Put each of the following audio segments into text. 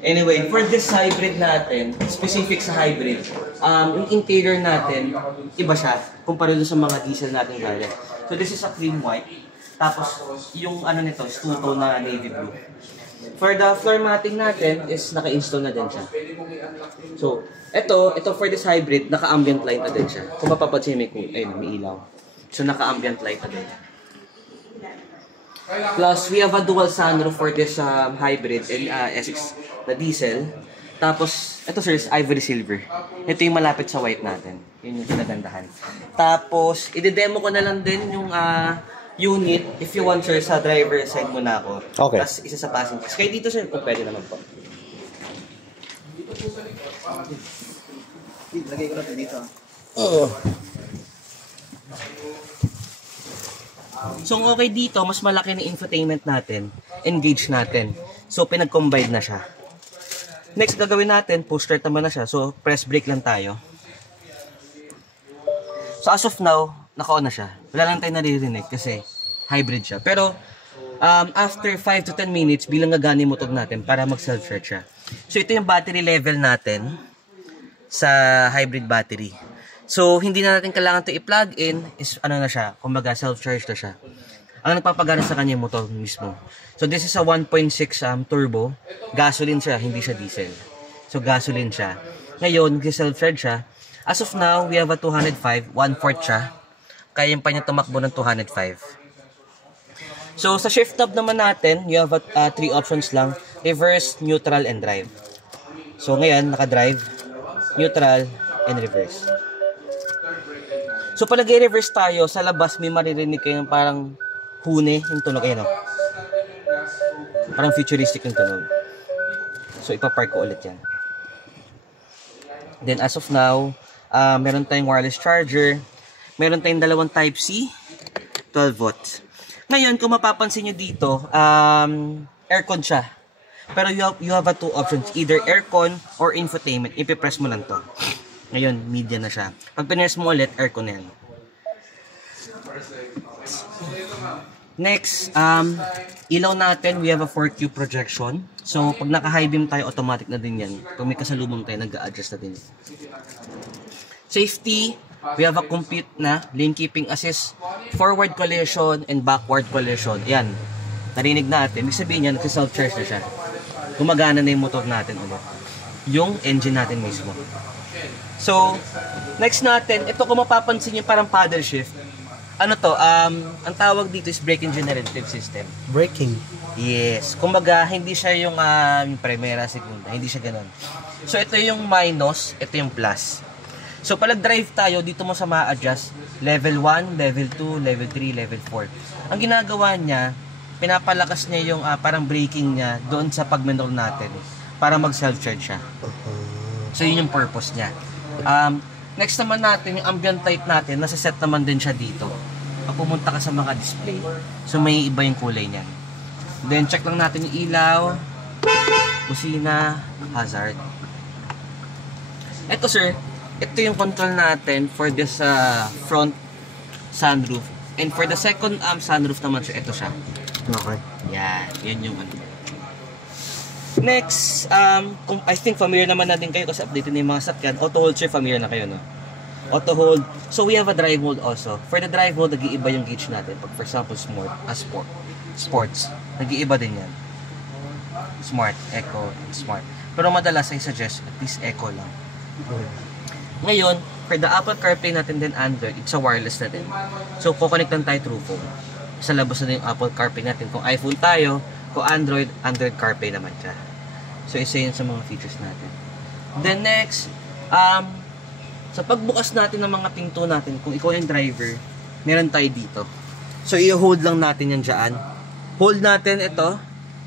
Anyway, for this hybrid natin, specific sa hybrid, yung interior natin, iba siya, kumpara doon sa mga diesel natin gaya. So this is a cream white, tapos yung ano nito, two-tone na navy blue. For the floor matting natin, is naka-install na din siya. So, ito for this hybrid, naka-ambient light na din siya. Kung mapapansin, may ilaw. So, naka-ambient light na din. Plus, we have a dual sunroof for this hybrid and SX na diesel. Tapos, ito sir is ivory silver. Ito yung malapit sa white natin. Yun yung pinagandahan. Tapos, i-demo ko na lang din yung unit. If you want sir, sa driver side muna ako. Okay. Tapos, isa sa passenger. Kaya dito sir, kung pwede naman po. Lagay ko natin dito. Oo. So, okay dito, mas malaki na infotainment natin, engage natin. So, pinag-combine na siya. Next, gagawin natin, push start naman na siya. So, press brake lang tayo. So, as of now, naka-on na siya. Wala lang tayo naririnig kasi hybrid siya. Pero, after 5 to 10 minutes, bilang gagana yung motor natin para mag-self-charge siya. So, ito yung battery level natin sa hybrid battery. So, hindi na natin kailangan to i-plug in, is ano na siya, kumbaga self-charge na siya. Ang nagpapagana sa kanya yung motor mismo. So, this is a 1.6 turbo. Gasoline siya, hindi siya diesel. So, gasoline siya. Ngayon, self-charge siya. As of now, we have a 205, 1/4 siya. Kaya pa niya tumakbo ng 205. So, sa shift knob naman natin, you have 3 options lang. Reverse, neutral, and drive. So, ngayon, naka-drive, neutral, and reverse. So, pag nag-reverse tayo, sa labas may maririnig kayong parang hune yung tunog. Ayan o. Parang futuristic yung tunog. So, ipapark ko ulit yan. Then, as of now, meron tayong wireless charger. Meron tayong dalawang Type-C, 12 volts. Ngayon, kung mapapansin nyo dito, aircon siya. Pero you have 2 options, either aircon or infotainment. Ipipress mo lang to. Ngayon, media na siya. Pag pinress mo ulit, aircon na yan. Next, ilaw natin, we have a 4Q projection. So, pag naka-high beam tayo, automatic na din yan. Pag may kasalubong tayo, nag-a-adjust na din. Safety, we have a complete na lane keeping assist, forward collision, and backward collision. Yan, narinig natin. Ibig sabihin yan, nag-self-charge na siya. Gumagana na yung motor natin ulit. Yung engine natin mismo. So, next natin, ito kung mapapansin nyo parang paddle shift. Ano to, ang tawag dito is braking generative system. Braking? Yes. Kumbaga, hindi siya yung primera, segunda. Hindi siya ganun. So, ito yung minus, ito yung plus. So, pag drive tayo, dito mo sa ma-adjust, level 1, level 2, level 3, level 4. Ang ginagawa niya, pinapalakas niya yung parang braking niya doon sa pag-manual natin para mag-self-charge siya. So, yun yung purpose niya. Next naman natin, yung ambient light natin, nasa-set naman din siya dito. Pag pumunta ka sa mga display, so may iba yung kulay niyan. Then, check lang natin yung ilaw, busina, hazard. Ito sir, ito yung control natin for this front sunroof. And for the second sunroof naman sir, ito siya. Okay. Yan yung ano. Next, I think familiar naman natin kayo kasi updated na yung mga sakyan. Auto hold sir, familiar na kayo, no? Auto hold. So we have a drive mode also. For the drive mode, nag-iiba yung gauge natin. Pag for example, sports, nag-iiba din yan. Smart, eco, smart. Pero madalas I suggest at least eco lang. Ngayon, for the Apple CarPlay natin din Android, it's a wireless na din. So kukonect lang tayo through phone. Sa labas na din yung Apple CarPlay natin. Kung iPhone tayo, kung Android CarPlay naman siya. So, isa yun sa mga features natin. Then next, sa pagbukas natin ng mga pinto natin, kung ikaw yung driver, meron tayo dito. So, i-hold lang natin yan dyan. Hold natin ito.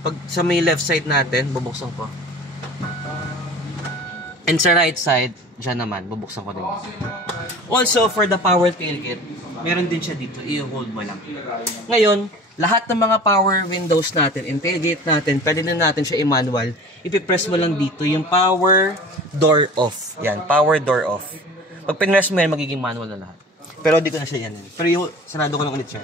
Pag sa may left side natin, bubuksan ko. And sa right side, dyan naman, bubuksan ko din. Also, for the power tailgate, meron din siya dito. I-hold mo lang. Ngayon, lahat ng mga power windows natin and tailgate natin, pwede na natin siya i-manual. Ipipress mo lang dito yung power door off. Yan, power door off. Pag pinress mo yan, magiging manual na lahat. Pero di ko na siya yan. Pero yung, sarado ko lang ulit siya.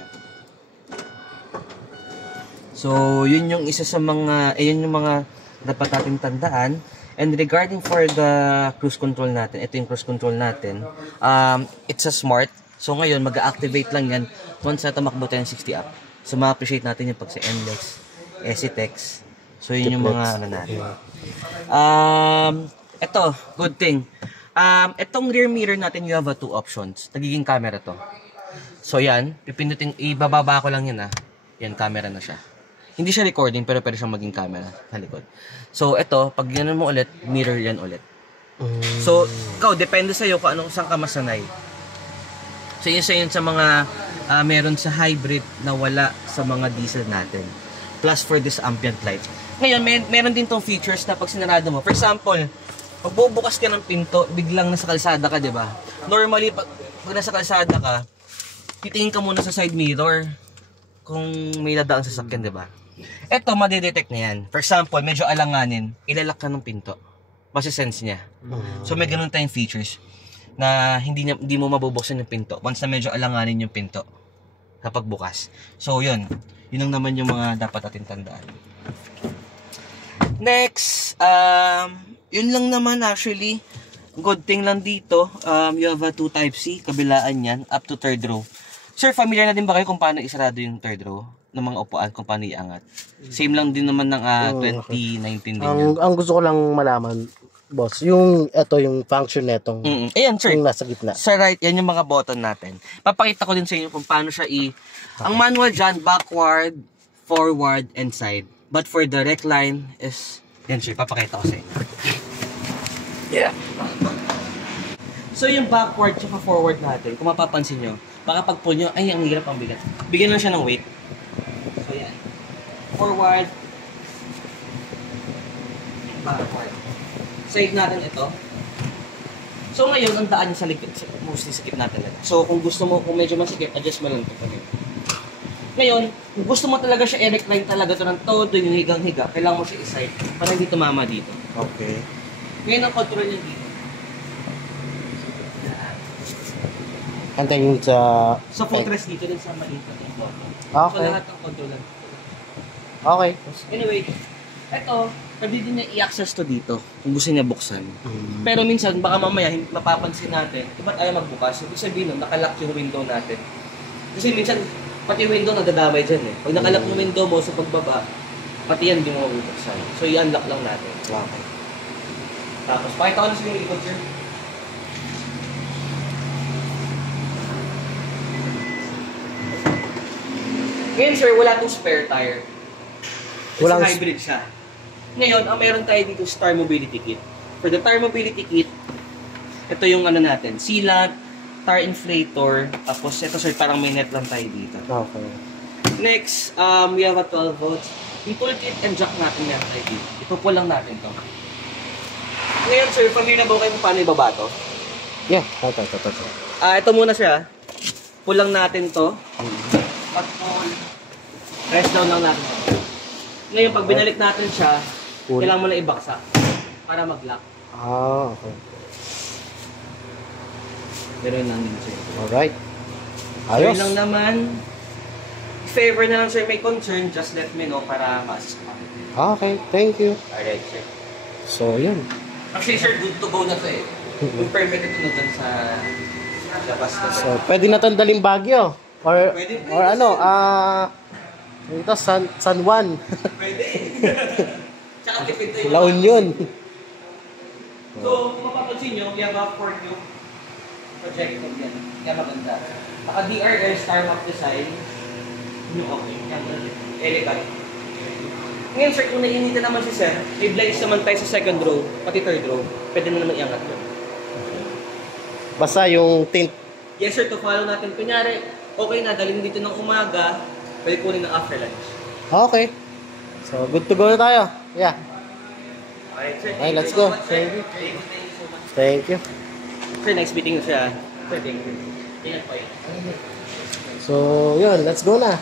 So, yun yung isa sa mga, yun yung mga dapat natin tandaan. And regarding for the cruise control natin, ito yung cruise control natin. It's a smart. So ngayon, mag-activate lang yan once na tumakbo tayo ng 60 up. So ma-appreciate natin yung pag sa NLEX, SCTEX. So yun yung mga ano natin. Ito, good thing. Itong rear mirror natin, you have two options. Nagiging camera to. So yan, pipindutin, ibababa ko lang yan Yan, camera na siya. Hindi siya recording, pero pwede siyang maging camera sa likod. So, ito, pag gano'n mo ulit, mirror yan ulit. So, ikaw, depende sa'yo kung anong saan ka masanay. So, yun sa mga meron sa hybrid na wala sa mga diesel natin. Plus for this ambient light. Ngayon, meron din tong features na pag sinarado mo. For example, pag bubukas ka ng pinto, biglang nasa kalsada ka, di ba? Normally, pag nasa kalsada ka, titingin ka muna sa side mirror kung may nadaan sa sasakyan, di ba? Ito, madidetect na yan. For example, medyo alanganin, ilalak ka ng pinto. Masisense niya. So, may ganun tayong features na hindi mo mabubuksan yung pinto once na medyo alanganin yung pinto kapag bukas. So, yun. Yun lang naman yung mga dapat natin tandaan. Next, yun lang naman actually. Good thing lang dito, you have a 2 Type-C, kabilaan yan, up to 3rd row. Sir, familiar na din ba kayo kung paano isarado yung 3rd row ng mga upuan, kung paano iangat? Same lang din naman ng 2019 din yan. Ang gusto ko lang malaman, boss, yung function netong ayan, sir. Yung nasa gitna. Sa right, yan yung mga button natin. Papakita ko din sa inyo kung paano siya Ang manual dyan, backward, forward, and side. But for the recline is, yan sir, papakita ko sa inyo. Yeah. So yung backward tsaka forward natin, kung mapapansin nyo, baka pag pull nyo, ay, ang hirap ang bigat. Bigyan lang siya ng weight. So yan. Forward. Backward. Side natin ito. So ngayon, ang daan niya sa likod, mostly skip natin. So kung gusto mo, kung medyo masikip, adjust mo lang ito. Ngayon, kung gusto mo talaga siya i-recline talaga ito ng todo, yung higang-higa, kailangan mo siya i-side para hindi tumama dito. Okay. Ngayon ang control niya dito. Antayin sa footrest dito din sa maliit na dito. Okay. So lahat ng control lang. Okay. Anyway, ito, pwede din niya i-access to dito kung gusto niya buksan. Pero minsan, baka mamaya, mapapansin natin, ba't ayaw magbukas? Ibig sabihin nun, nakalock yung window natin. Kasi minsan, pati window nadadamay dyan eh. Pag nakalock yung window mo sa pagbaba, pati yan di mo mabubuksan. So, i-unlock lang natin. Okay. Tapos, pakita ko na sa yung likod, sir. Ngayon, sir, wala itong spare tire. Kasi hybrid siya. Ngayon, ang meron tayo dito is Star Mobility Kit. For the Star Mobility Kit, ito yung ano natin, sealant, tire inflator, tapos ito, sir, parang may net lang tayo dito. Okay. Next, we have a 12 volts. Yung toolkit and jack natin meron tayo dito. Ipupull lang natin to. Ngayon, sir, familiar na ba kayo kung paano ibaba to? Yeah, ito. Ito muna siya. Pull lang natin to. Pag-pull, press down lang natin. Ngayon, pag binalik natin siya, kailangan mo na ibaksak para mag-lock. Okay. Pero yun lang din, sir. Alright. Ayos. Yun lang naman. If ever na lang, sir, may concern, just let me know para ma-assist ko. Okay, thank you. Alright, sir. So, yun. Actually, sir, good to go na to eh. Yung perfect ito na dun sa labas na to. So, pwede na itong daling Baguio. Or ano, ito, San Juan. Pwede. Tsaka tipid to La Union. So, kung mapapansin nyo, we have a 4Q projector yan. Kaya maganda. Naka-DRL Star Map design. Yung okay. Elegant. Ngayon, sir, kung naiinitan naman si sir, may blinds naman tayo sa 2nd row, pati 3rd row. Pwede na naman iangat yun. Basta yung tint. Yes, sir, to follow natin. Kunyari, okay na, dalhin dito ng umaga, pwede kunin ng after lunch. Okay. So, good to go na tayo. Yeah. Alright, sir. Okay, let's go. Thank you so much. Thank you. Sir, nice meeting siya. Sir, thank you. Ingat po yun. So, yun. Let's go na.